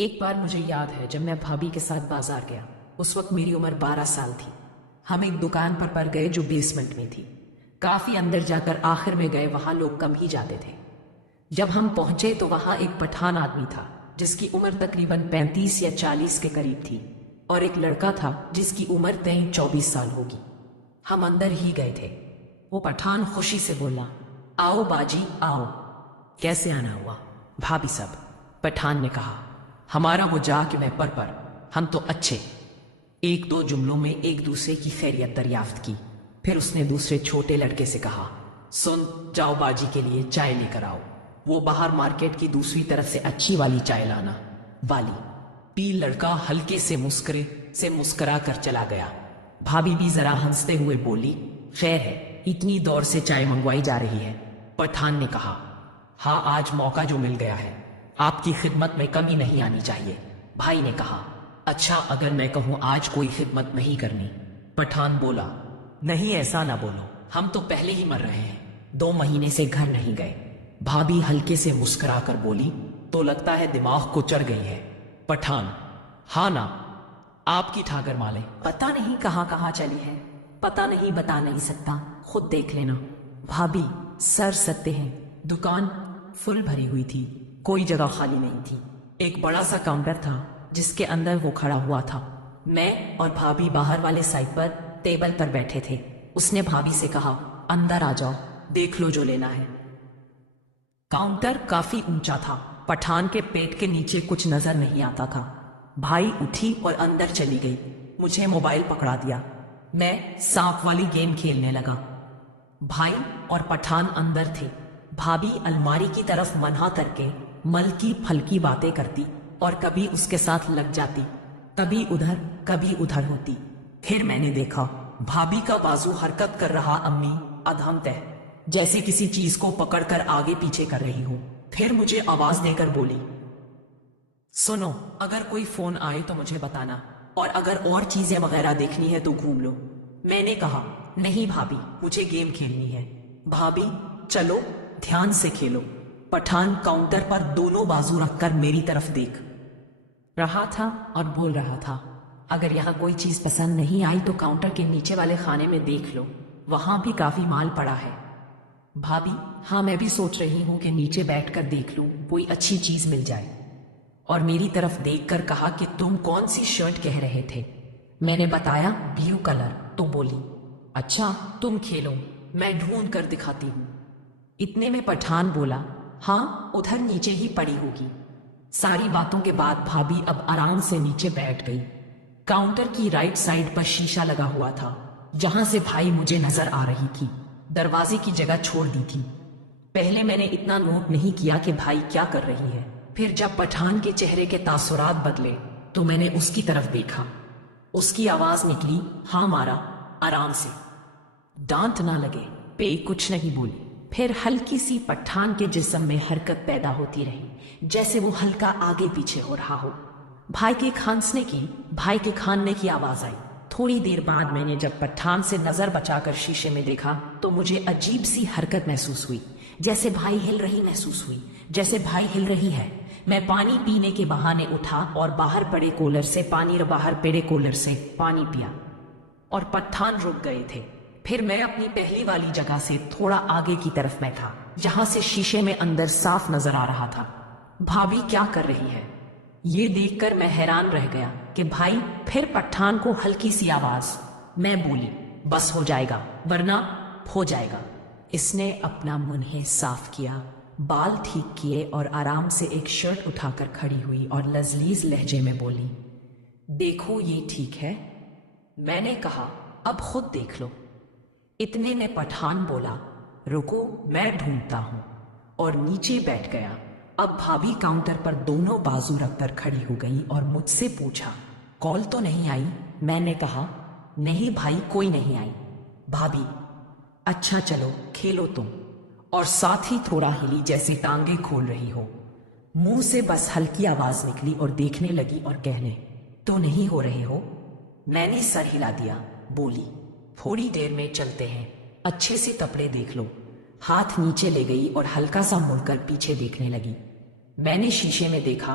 ایک بار مجھے یاد ہے جب میں بھابھی کے ساتھ بازار گیا۔ اس وقت میری عمر 12 سال تھی۔ ہم ایک دکان پر گئے جو بیسمنٹ میں تھی۔ کافی اندر جا کر آخر میں گئے، وہاں لوگ کم ہی جاتے تھے۔ جب ہم پہنچے تو وہاں ایک پٹھان آدمی تھا جس کی عمر تقریباً 35 یا 40 کے قریب تھی، اور ایک لڑکا تھا جس کی عمر 23-24 سال ہوگی۔ ہم اندر ہی گئے تھے۔ وہ پٹھان خوشی سے بولا، آؤ باجی آؤ۔ کیسے آنا ہوا بھابھی صاحب؟ پٹھان نے کہا، ہمارا وہ جا کہ میں پر ہم تو اچھے۔ ایک دو جملوں میں ایک دوسرے کی خیریت دریافت کی۔ پھر اس نے دوسرے چھوٹے لڑکے سے کہا، سن، جاؤ باجی کے لیے چائے لے کر آؤ، وہ باہر مارکیٹ کی دوسری طرف سے اچھی والی چائے لانا والی پی۔ لڑکا ہلکے سے مسکرا کر چلا گیا۔ بھابھی بھی ذرا ہنستے ہوئے بولی، خیر ہے، اتنی دور سے چائے منگوائی جا رہی ہے۔ پٹھان نے کہا، ہاں آج موقع جو مل گیا ہے، آپ کی خدمت میں کمی نہیں آنی چاہیے۔ بھائی نے کہا، اچھا اگر میں کہوں آج کوئی خدمت نہیں کرنی؟ پٹھان بولا، نہیں ایسا نہ بولو، ہم تو پہلے ہی مر رہے ہیں، 2 مہینے سے گھر نہیں گئے۔ بھابھی ہلکے سے مسکرا کر بولی، تو لگتا ہے دماغ کو چڑھ گئی ہے۔ پٹھان، ہاں نا، آپ کی ٹھاکر مالے پتہ نہیں کہاں چلی ہے، پتہ نہیں، بتا نہیں سکتا، خود دیکھ لینا۔ بھابھی سر سکتے ہیں۔ دکان فل بھری ہوئی تھی، کوئی جگہ خالی نہیں تھی۔ ایک بڑا سا کاؤنٹر تھا جس کے اندر وہ کھڑا ہوا تھا۔ میں اور بھابھی باہر والے سائڈ پر ٹیبل پر بیٹھے تھے۔ اس نے بھابھی سے کہا، اندر آ جاؤ، دیکھ لو جو لینا ہے۔ کاؤنٹر کافی اونچا تھا، پٹھان کے پیٹ کے نیچے کچھ نظر نہیں آتا تھا۔ بھائی اٹھی اور اندر چلی گئی۔ مجھے موبائل پکڑا دیا۔ میں سانپ والی گیم کھیلنے لگا۔ بھائی اور پٹھان اندر تھے۔ بھابھی الماری کی طرف منحا کر کے ملکی پھلکی باتیں کرتی اور کبھی اس کے ساتھ لگ جاتی، کبھی ادھر ہوتی۔ پھر میں نے دیکھا بھابھی کا بازو حرکت کر رہا، امی ادھم تہ جیسے کسی چیز کو پکڑ کر آگے پیچھے کر رہی ہو۔ پھر مجھے آواز دے کر بولی، سنو، اگر کوئی فون آئے تو مجھے بتانا، اور اگر اور چیزیں وغیرہ دیکھنی ہے تو گھوم لو۔ میں نے کہا، نہیں بھابھی، مجھے گیم کھیلنی ہے۔ بھابھی چلو دھیان سے کھیلو۔ پٹھان کاؤنٹر پر دونوں بازو رکھ کر میری طرف دیکھ رہا تھا اور بول رہا تھا، اگر یہاں کوئی چیز پسند نہیں آئی تو کاؤنٹر کے نیچے والے خانے میں دیکھ لو، وہاں بھی کافی مال پڑا ہے۔ بھابھی، ہاں میں بھی سوچ رہی ہوں کہ نیچے بیٹھ کر دیکھ لوں، کوئی اچھی چیز مل جائے۔ اور میری طرف دیکھ کر کہا کہ تم کون سی شرٹ کہہ رہے تھے؟ میں نے بتایا بلیو کلر، تو بولی، اچھا تم کھیلو، میں ڈھونڈ کر دکھاتی ہوں۔ اتنے میں پٹھان بولا، ہاں ادھر نیچے ہی پڑی ہوگی۔ ساری باتوں کے بعد بھابھی اب آرام سے نیچے بیٹھ گئی۔ کاؤنٹر کی رائٹ سائڈ پر شیشہ لگا ہوا تھا جہاں سے بھائی مجھے نظر آ رہی تھی۔ دروازے کی جگہ چھوڑ دی تھی۔ پہلے میں نے اتنا نوٹ نہیں کیا کہ بھائی کیا کر رہی ہے۔ پھر جب پٹھان کے چہرے کے تاثرات بدلے تو میں نے اس کی طرف دیکھا۔ اس کی آواز نکلی، ہاں مارا، آرام سے، ڈانٹ نہ لگے۔ پے کچھ نہیں بولی۔ پھر ہلکی سی پٹھان کے جسم میں حرکت پیدا ہوتی رہی، جیسے وہ ہلکا آگے پیچھے ہو رہا ہو۔ بھائی کے کھاننے کی آواز آئی۔ تھوڑی دیر بعد میں نے جب پٹھان سے نظر بچا کر شیشے میں دیکھا تو مجھے عجیب سی حرکت محسوس ہوئی، جیسے بھائی ہل رہی ہے۔ میں پانی پینے کے بہانے اٹھا اور باہر پڑے کولر سے پانی پیا، اور پٹھان رک گئے تھے۔ پھر میں اپنی پہلی والی جگہ سے تھوڑا آگے کی طرف بیٹھا جہاں سے شیشے میں اندر صاف نظر آ رہا تھا۔ بھابھی کیا کر رہی ہے یہ دیکھ کر میں حیران رہ گیا کہ بھائی۔ پھر پٹھان کو ہلکی سی آواز، میں بولی، بس ہو جائے گا ورنہ ہو جائے گا۔ اس نے اپنا منہ صاف کیا، بال ٹھیک کیے اور آرام سے ایک شرٹ اٹھا کر کھڑی ہوئی اور لذیذ لہجے میں بولی، دیکھو یہ ٹھیک ہے؟ میں نے کہا، اب خود دیکھ لو۔ اتنے میں پٹھان بولا، رکو میں ڈھونڈتا ہوں، اور نیچے بیٹھ گیا۔ اب بھابھی کاؤنٹر پر دونوں بازو رکھ کر کھڑی ہو گئی اور مجھ سے پوچھا، کال تو نہیں آئی؟ میں نے کہا، نہیں بھائی کوئی نہیں آئی۔ بھابھی، اچھا چلو کھیلو تم، اور ساتھ ہی تھوڑا ہلی جیسے ٹانگیں کھول رہی ہو۔ منہ سے بس ہلکی آواز نکلی اور دیکھنے لگی اور کہنے، تو نہیں ہو رہے ہو؟ میں نے سر ہلا دیا، بولی، تھوڑی دیر میں چلتے ہیں، اچھے سے کپڑے دیکھ لو۔ ہاتھ نیچے لے گئی اور ہلکا سا مڑ کر پیچھے دیکھنے لگی۔ میں نے شیشے میں دیکھا